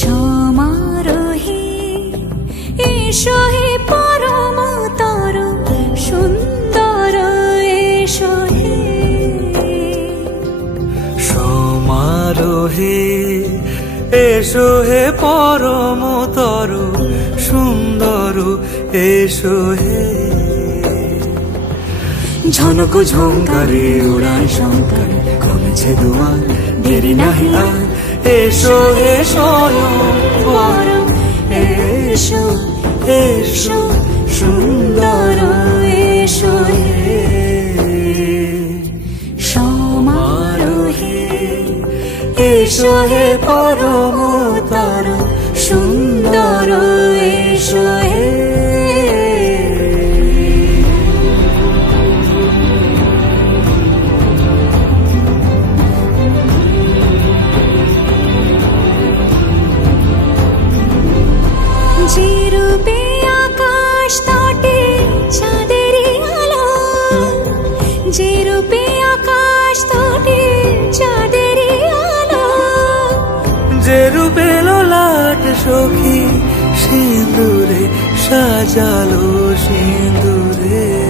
সমারোহে এসো হে পরমতর সুন্দর এসো হে। সমারোহে এসো হে পরমতর সুন্দর এসো হে। ঝনক ঝঙ্কারে উড়ায় শঙ্কর কমেছে দুয়ার দেরি নাহি আর। এসো হে স্বয়ং পরম এসো এসো সুন্দর এসো হে। সমারোহে এসো হে পরমতর সুন্দর এসো হে। যে রূপে আকাশ তটে চাঁদেরই আলো, যে রূপে আকাশ তটে চাঁদেরই আলো, যে রূপে ললাট সখী সিঁদুরে সাজালো সিঁদুরে।